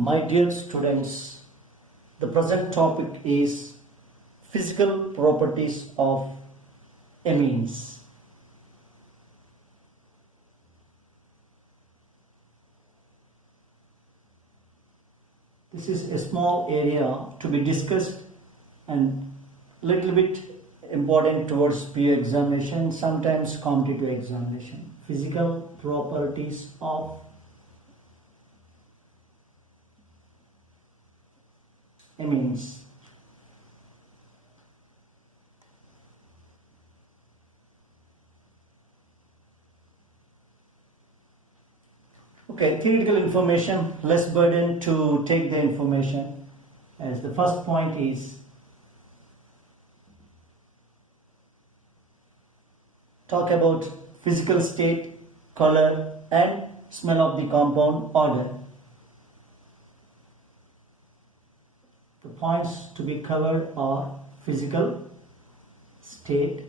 My dear students, the present topic is physical properties of amines. This is a small area to be discussed and little bit important towards PU examination, sometimes competitive examination. Physical properties of amines. Okay, theoretical information, less burden to take the information. As the first point is talk about physical state, color and smell of the compound order. The points to be covered are physical state,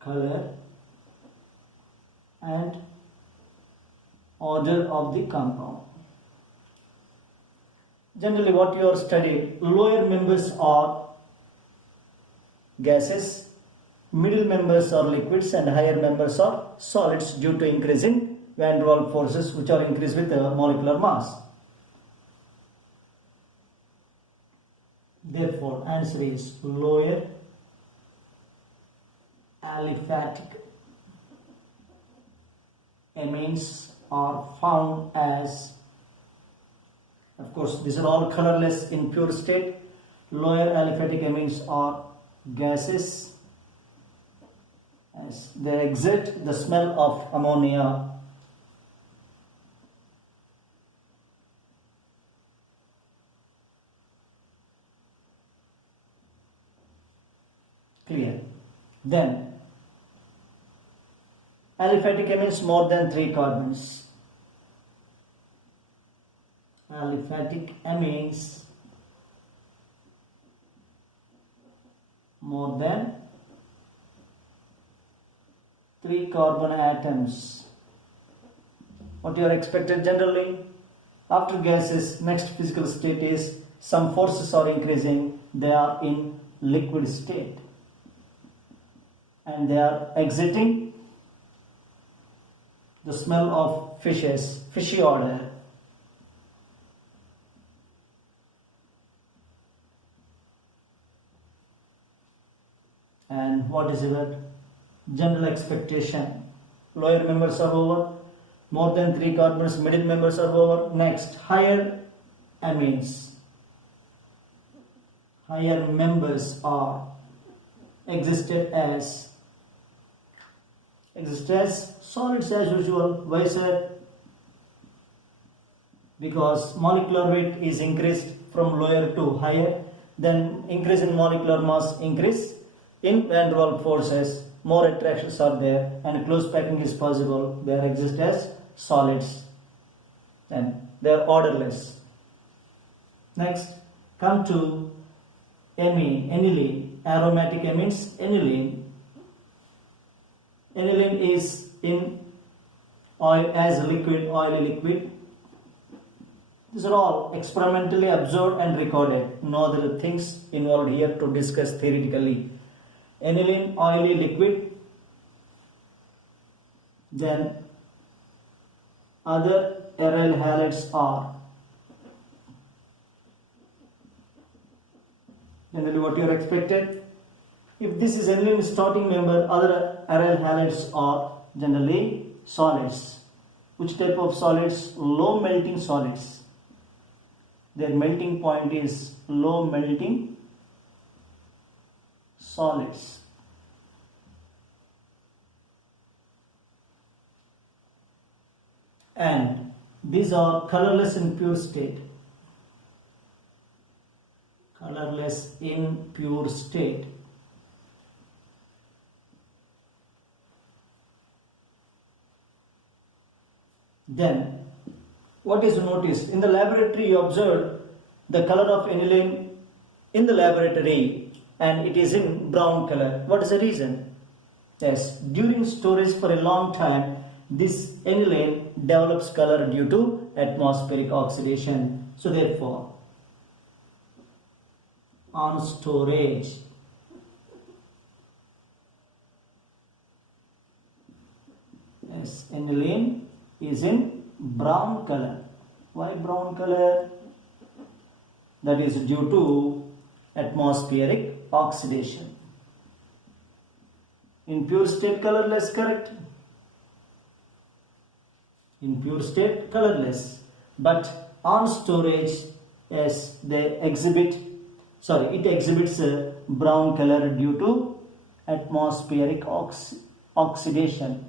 color and order of the compound. Generally what you are studying, lower members are gases, middle members are liquids and higher members are solids due to increase in van der Waals forces which are increased with the molecular mass. Therefore, answer is lower aliphatic amines are found as, of course, these are all colorless in pure state. Lower aliphatic amines are gases as they exert the smell of ammonia. Clear? Then aliphatic amines more than 3 carbons. Aliphatic amines more than 3 carbon atoms. What you are expected generally? After gases, next physical state is some forces are increasing, they are in liquid state and they are exiting the smell of fishy odor. And what is your general expectation? Lower members are over, more than 3 carbons, middle members are over. Next, higher amines. Higher members are existed as solids as usual. Why sir? Because molecular weight is increased from lower to higher, then increase in molecular mass, increase in van der Waals forces, more attractions are there and close packing is possible. They exist as solids and they are orderless. Next, come to amine, aniline, aromatic amines, aniline. Aniline is in oil as liquid, oily liquid. These are all experimentally observed and recorded. No other things involved here to discuss theoretically. Aniline, oily liquid. Then other aryl halides are generally what you are expected. If this is aniline starting member, other aryl halides are generally solids. Which type of solids? Low melting solids. Their melting point is low melting solids. And these are colorless in pure state. Colorless in pure state. Then, what is noticed? In the laboratory you observe the color of aniline in the laboratory and it is in brown color. What is the reason? Yes, during storage for a long time, This aniline develops color due to atmospheric oxidation. So therefore, on storage, yes, aniline is in brown color. Why brown color? That is due to atmospheric oxidation. In pure state colorless, correct? In pure state colorless, but on storage, yes, it exhibits a brown color due to atmospheric oxidation.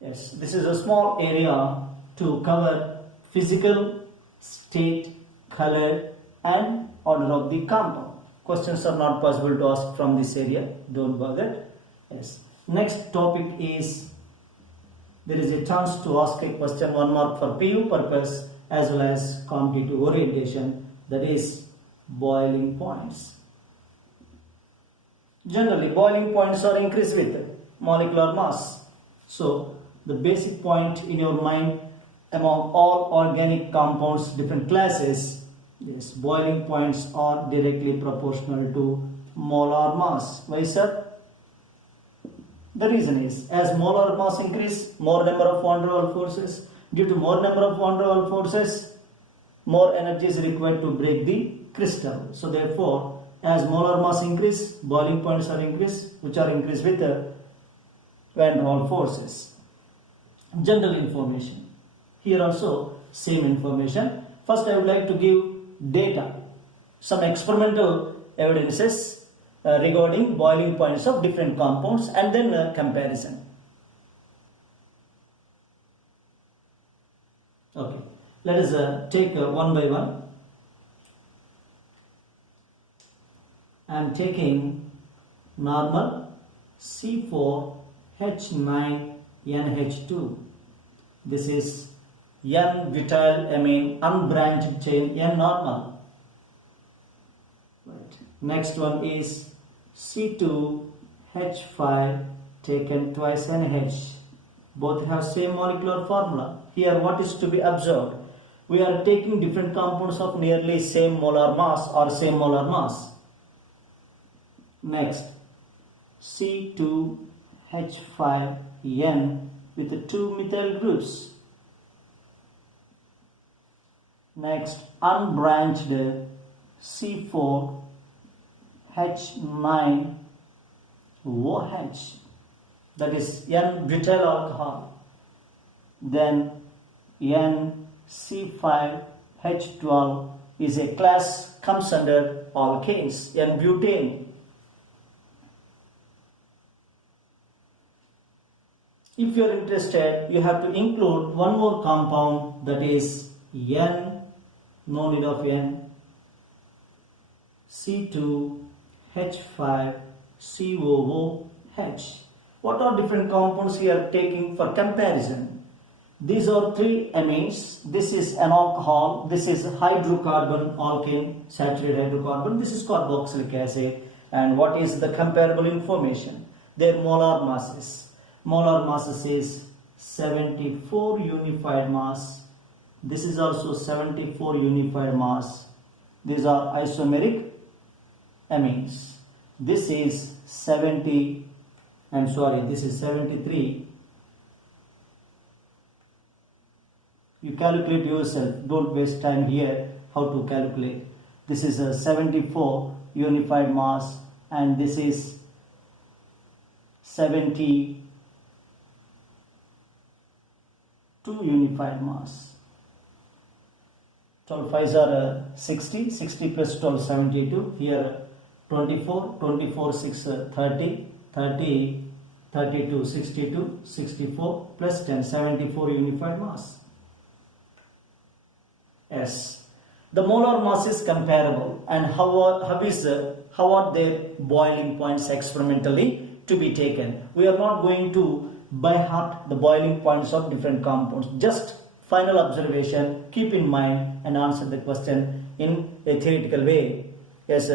Yes, this is a small area to cover physical state, color and order of the compound. Questions are not possible to ask from this area, don't bother. Yes. Next topic is, there is a chance to ask a question 1 mark for PU purpose as well as competitive orientation, that is boiling points. Generally, boiling points are increased with molecular mass. So, the basic point in your mind among all organic compounds, different classes, yes, boiling points are directly proportional to molar mass. Why, sir? The reason is, as molar mass increase, more number of van der Waals forces. Due to more number of van der Waals forces, more energy is required to break the crystal. So therefore, as molar mass increase, boiling points are increased, which are increased with van der Waals forces. General information. Here also same information. First I would like to give data, some experimental evidences regarding boiling points of different compounds and then comparison. Okay, let us take one by one. I am taking normal C4H9NH2. This is N-butyl amine unbranched chain N normal. Right. Next one is C2H5 taken twice NH. Both have same molecular formula. Here what is to be observed? We are taking different compounds of nearly same molar mass or same molar mass. Next, C2H5N with the 2 methyl groups. Next, unbranched C4H9OH, that is N-butyl alcohol. Then NC5H12 is a class, comes under alkanes, N-butane. If you are interested, you have to include one more compound, that is N, no need of N, C2H5COOH. What are different compounds we are taking for comparison? These are 3 amines. This is an alcohol. This is hydrocarbon, alkane, saturated hydrocarbon. This is carboxylic acid. And what is the comparable information? Their molar masses. Molar masses is 74 unified mass. This is also 74 unified mass. These are isomeric amines. This is 73. You calculate yourself. Don't waste time here how to calculate. This is a 74 unified mass and this is 72 unified mass. 12 5s are 60, 60 plus 12 72. Here 24, 24 6 30, 30 32 62, 64 plus 10 74 unified mass. Yes, the molar mass is comparable, and how are their boiling points experimentally to be taken? We are not going to by heart the boiling points of different compounds. Just final observation, keep in mind and answer the question in a theoretical way. Yes,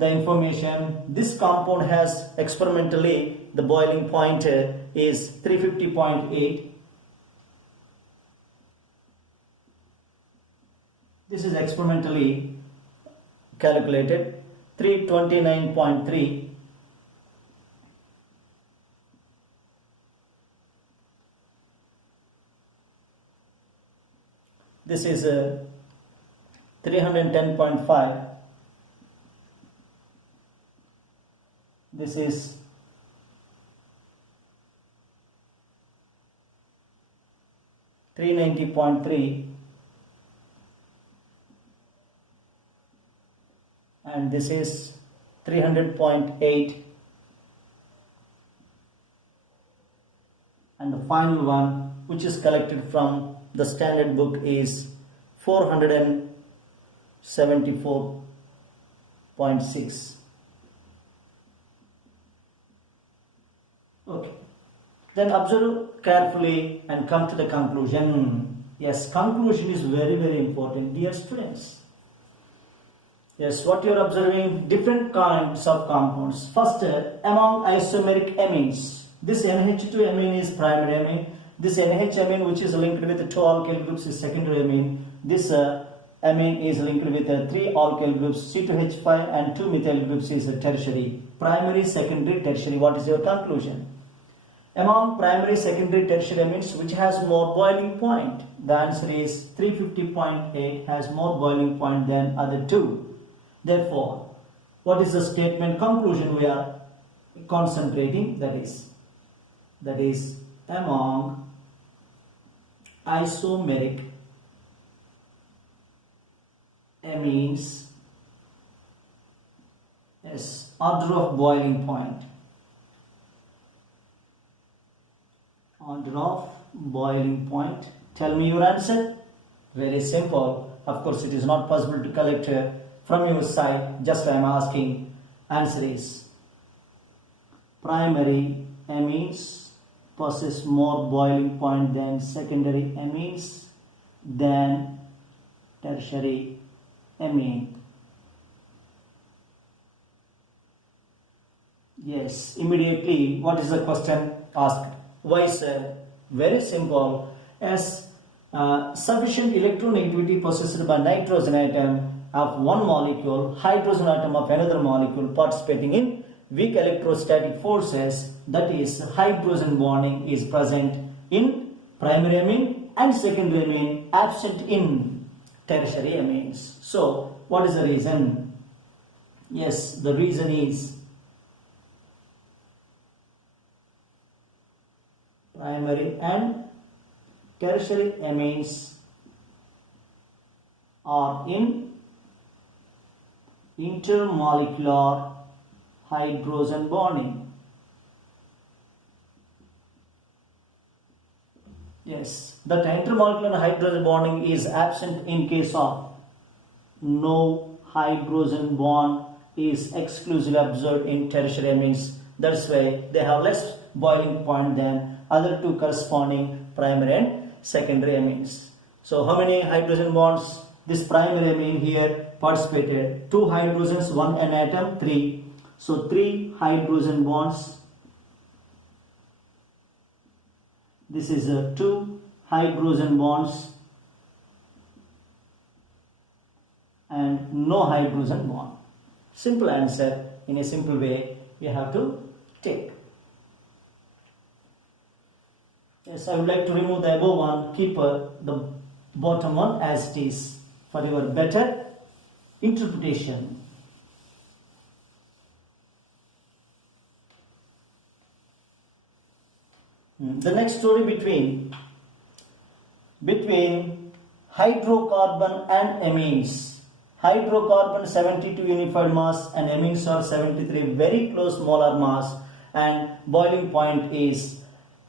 the information. This compound has experimentally the boiling point is 350.8. This is experimentally calculated 329.3. This is 310.5. This is 390.3, and this is 300.8, and the final one, which is collected from the standard book, is 474.6. Okay. Then observe carefully and come to the conclusion. Yes, conclusion is very, very important, dear students. Yes, what you are observing, different kinds of compounds. First, among isomeric amines, this NH2 amine is primary amine. This NH amine, which is linked with 2 alkyl groups, is secondary amine. This amine is linked with 3 alkyl groups, C2H5 and 2 methyl groups, is tertiary. Primary, secondary, tertiary. What is your conclusion? Among primary, secondary, tertiary amines, which has more boiling point? The answer is 350.8 has more boiling point than other two. Therefore, what is the statement conclusion we are concentrating? That is among isomeric amines, yes, order of boiling point. Order of boiling point. Tell me your answer. Very simple. Of course, it is not possible to collect from your side. Just I am asking. Answer is primary amines possess more boiling point than secondary amines than tertiary amine. Yes, immediately what is the question asked? Why, sir? Very simple. As sufficient electronegativity possessed by nitrogen atom of one molecule, hydrogen atom of another molecule participating in weak electrostatic forces, that is hydrogen bonding, is present in primary amine and secondary amine, absent in tertiary amines. So, what is the reason? Yes, the reason is primary and tertiary amines are in intermolecular hydrogen bonding. Yes, that intermolecular hydrogen bonding is absent in case of no hydrogen bond is exclusively observed in tertiary amines. That's why they have less boiling point than other two corresponding primary and secondary amines. So how many hydrogen bonds this primary amine here participated? 2 hydrogens, 1 an atom, 3. So 3 hydrogen bonds. This is 2 hydrogen bonds and no hydrogen bond. Simple answer. In a simple way we have to take. Yes, I would like to remove the above one, keep the bottom one as it is for your better interpretation. The next story between hydrocarbon and amines. Hydrocarbon 72 unified mass and amines are 73 very close molar mass, and boiling point is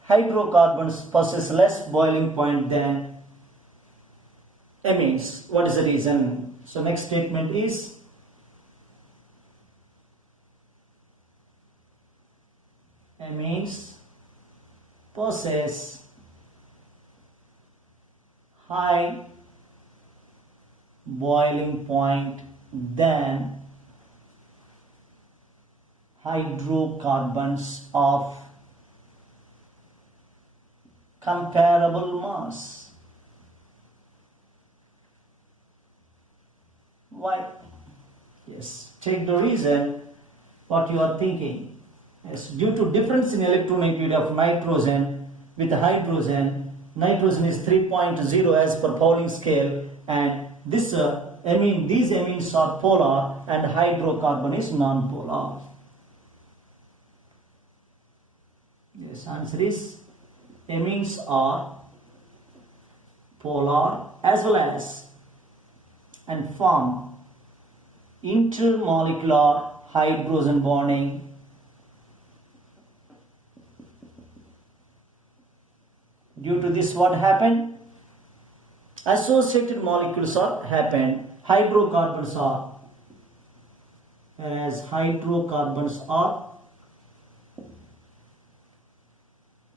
hydrocarbons possess less boiling point than amines. What is the reason? So next statement is amines possess high boiling point than hydrocarbons of comparable mass. Why? Yes, check the reason what you are thinking. Yes, due to difference in electronegativity of nitrogen with hydrogen, nitrogen is 3.0 as per Pauling scale, and these amines are polar and hydrocarbon is non-polar. Yes, answer is amines are polar as well as and form intermolecular hydrogen bonding. Due to this, what happened? Associated molecules are happened. Hydrocarbons are, as hydrocarbons are.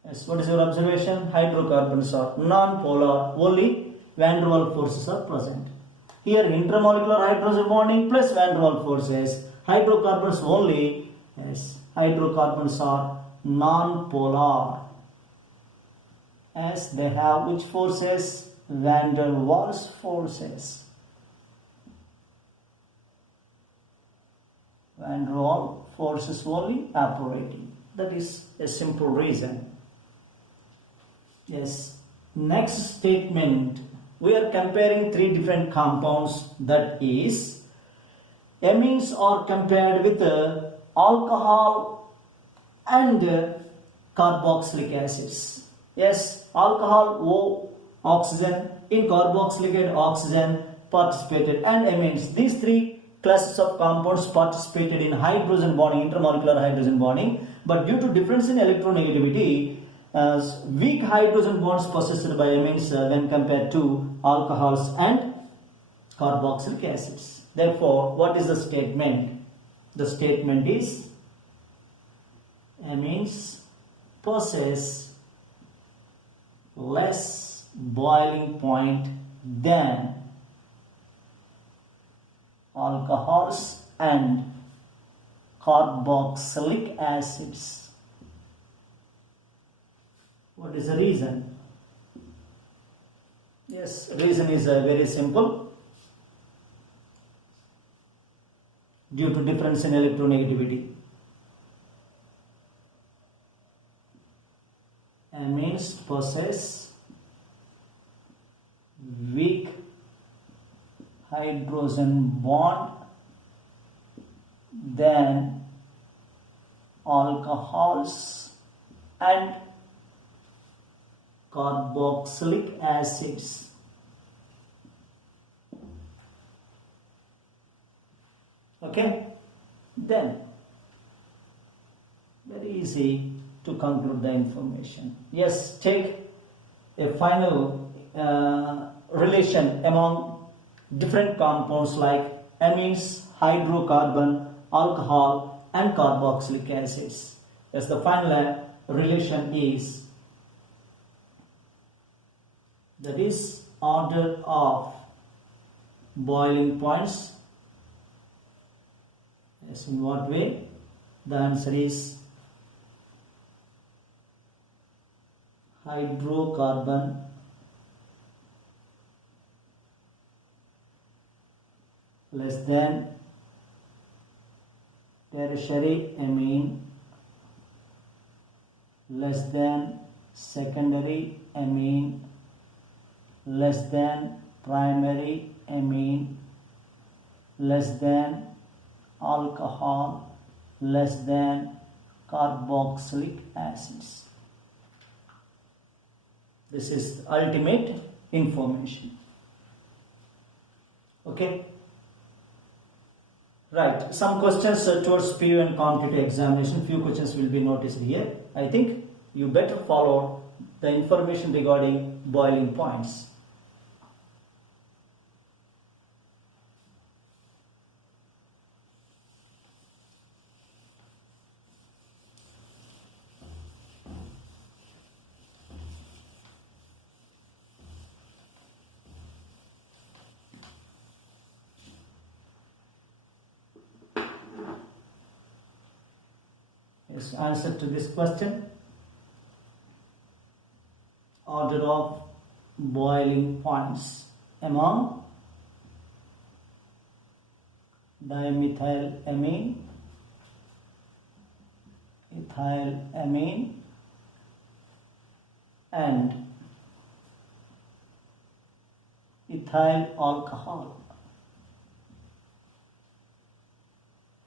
Yes, what is your observation? Hydrocarbons are non-polar. Only van der Waals forces are present. Here, intermolecular hydrogen bonding plus van der Waals forces. Hydrocarbons only. Yes, hydrocarbons are non-polar, as they have which forces? Van der Waals forces. Van der Waals forces only operating. That is a simple reason. Yes. Next statement. We are comparing three different compounds. That is, amines are compared with alcohol and carboxylic acids. Yes, alcohol O oxygen, in carboxylic oxygen participated, and amines. These three classes of compounds participated in hydrogen bonding, intermolecular hydrogen bonding, but due to difference in electronegativity, weak hydrogen bonds possessed by amines when compared to alcohols and carboxylic acids. Therefore, what is the statement? The statement is amines possess less boiling point than alcohols and carboxylic acids. What is the reason? Yes, reason is very simple. Due to difference in electronegativity. Amines possess weak hydrogen bond than alcohols and carboxylic acids. Okay, then very easy to conclude the information. Yes, take a final relation among different compounds like amines, hydrocarbon, alcohol and carboxylic acids. Yes, the final relation is, that is, order of boiling points. Yes, in what way? The answer is hydrocarbon less than tertiary amine less than secondary amine less than primary amine less than alcohol less than carboxylic acids. This is ultimate information. Okay. Right. Some questions towards PU and competitive examination. Few questions will be noticed here. I think you better follow the information regarding boiling points. answer to this question. Order of boiling points among dimethylamine, ethylamine and ethyl alcohol.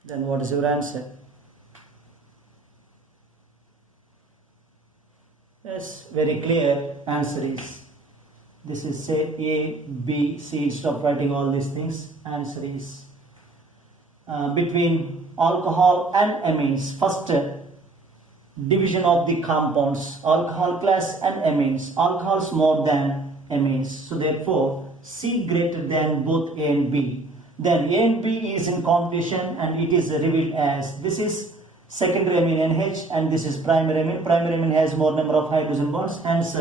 Then what is your answer? Yes, very clear answer is, this is say A, B, C. Instead of writing all these things, answer is between alcohol and amines. First division of the compounds, alcohol class and amines. Alcohols more than amines. So therefore C greater than both A and B. Then A and B is in competition and it is revealed as, this is secondary amine NH and this is primary amine. Primary amine has more number of hydrogen bonds, hence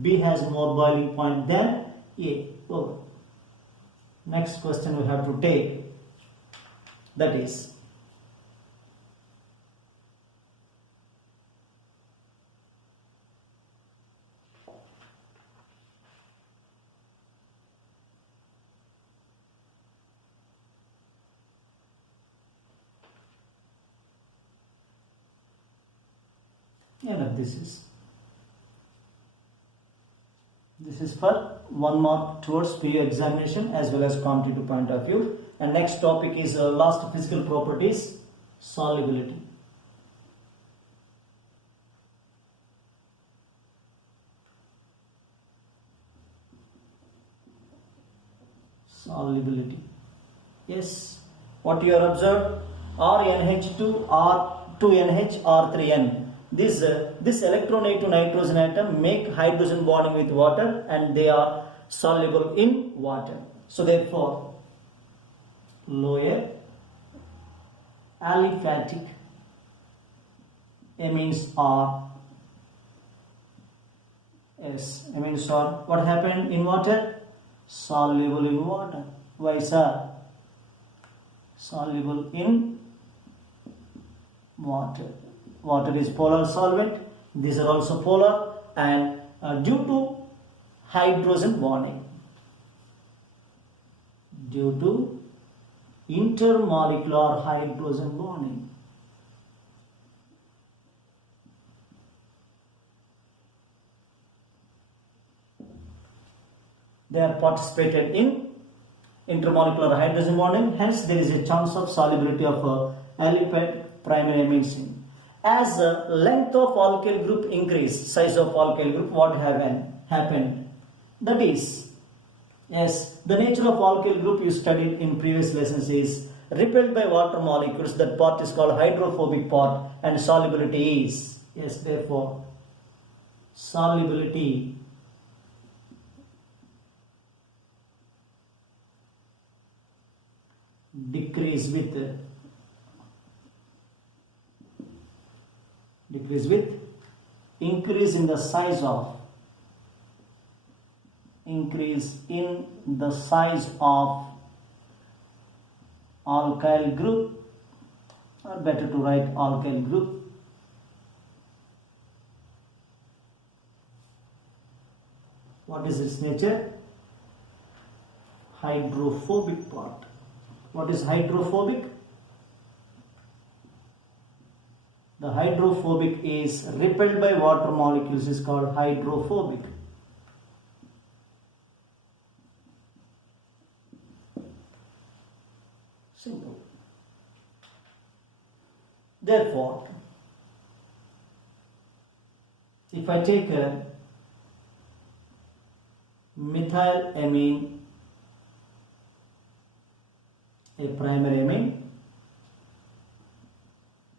B has more boiling point than A. Over. Next question we have to take, that is this is for 1 mark towards PU examination as well as competitive point of view. And next topic is last physical properties, solubility. Solubility. Yes, what you are observed, RNH2, R2NH, R3N. This electronegative nitrogen atom make hydrogen bonding with water and they are soluble in water. So therefore, lower aliphatic amines are, yes, amines are, what happened in water? Soluble in water. Why sir? Soluble in water. Water is polar solvent, these are also polar, and due to hydrogen bonding, due to intermolecular hydrogen bonding, they are participated in intermolecular hydrogen bonding, hence there is a chance of solubility of aliphatic primary amines. As the length of alkyl group increased, size of alkyl group, what happened? That is, yes, the nature of alkyl group you studied in previous lessons is repelled by water molecules. That part is called hydrophobic part, and solubility is, yes, therefore solubility decrease with increase in the size of alkyl group, or better to write alkyl group. What is its nature? Hydrophobic part. What is hydrophobic? The hydrophobic is repelled by water molecules, is called hydrophobic. Simple. Therefore, if I take a methylamine, a primary amine,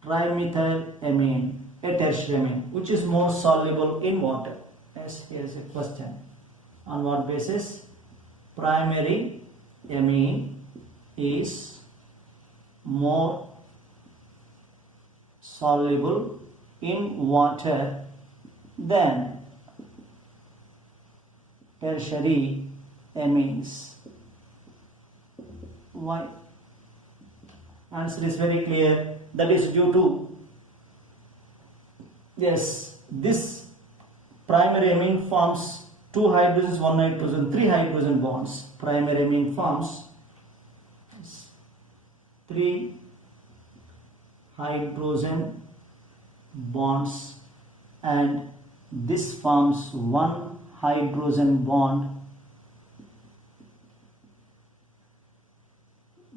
trimethylamine, a tertiary amine, which is more soluble in water. Yes, here is a question. On what basis? Primary amine is more soluble in water than tertiary amines. Why? Answer is very clear. That is due to Yes, this primary amine forms two hydrogens, one nitrogen, three hydrogen bonds. Primary amine forms three hydrogen bonds, and this forms one hydrogen bond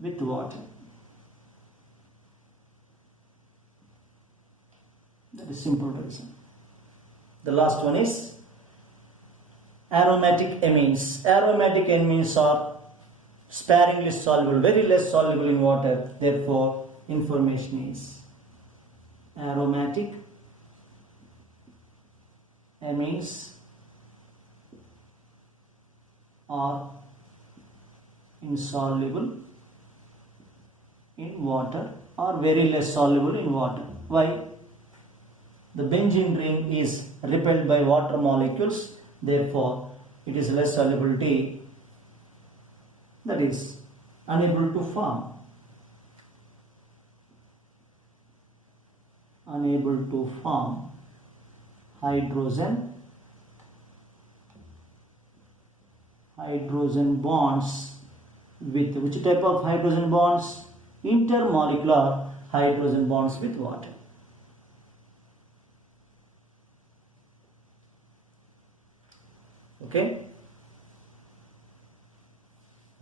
with water. That is simple reason. The last one is aromatic amines. Aromatic amines are sparingly soluble, very less soluble in water. Therefore, information is aromatic amines are insoluble in water or very less soluble in water. Why? The benzene ring is repelled by water molecules, therefore it is less solubility, that is unable to form. Unable to form hydrogen bonds with which type of hydrogen bonds? Intermolecular hydrogen bonds with water. Okay.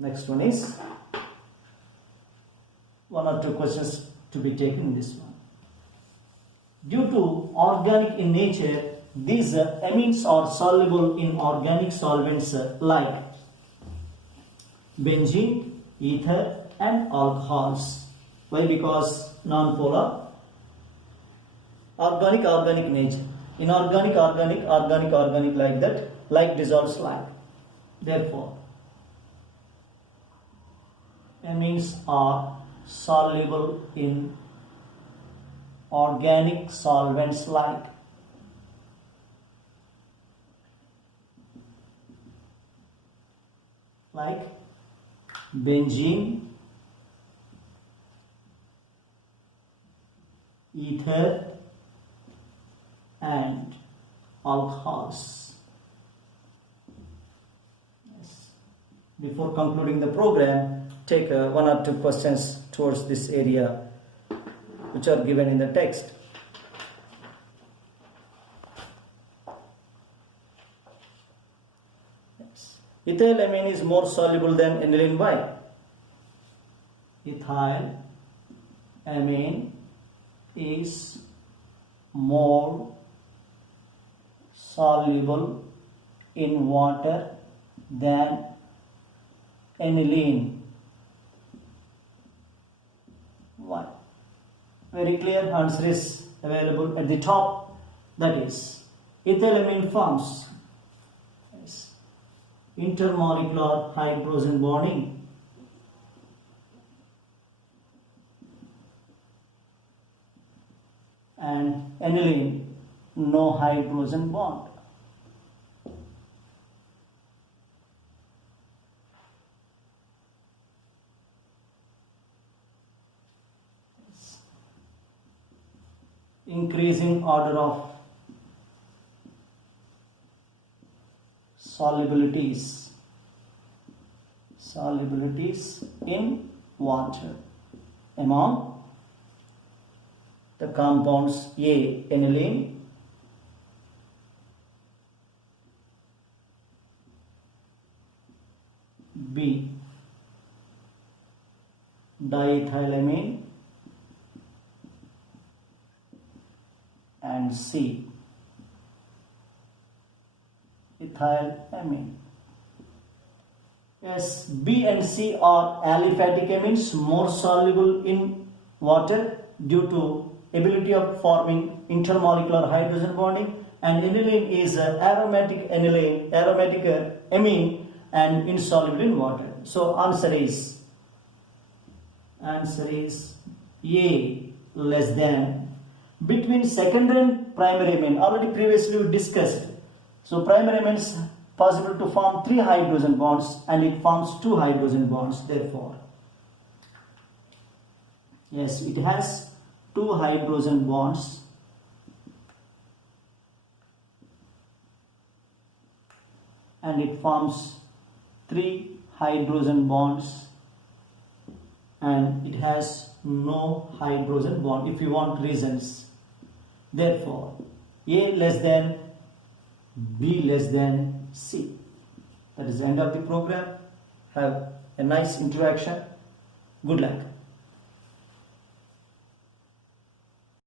Next one is one or two questions to be taken in this one. Due to organic in nature, these amines are soluble in organic solvents like benzene, ether and alcohols. Why? Because non-polar, organic nature. Inorganic, organic like that, like dissolves like. Therefore, amines are soluble in organic solvents like benzene, ether and alcohols. Yes. Before concluding the program, take one or two questions towards this area which are given in the text. Yes. Ethylamine is more soluble than aniline. Why? Ethylamine is more soluble in water than aniline. Why? Very clear answer is available at the top. That is, ethylamine forms intermolecular hydrogen bonding and aniline no hydrogen bond. Increasing order of solubilities in water among the compounds A. Aniline, B. diethylamine and C. ethylamine. Yes, B and C are aliphatic amines, more soluble in water due to ability of forming intermolecular hydrogen bonding, and aniline is aromatic amine and insoluble in water. So answer is A, less than. Between secondary and primary amine, already previously we discussed. So primary amine is possible to form 3 hydrogen bonds and it forms 2 hydrogen bonds. Therefore, yes, it has 2 hydrogen bonds and it forms 3 hydrogen bonds, and it has no hydrogen bond if you want reasons. Therefore, A less than, B less than C. That is the end of the program. Have a nice interaction. Good luck.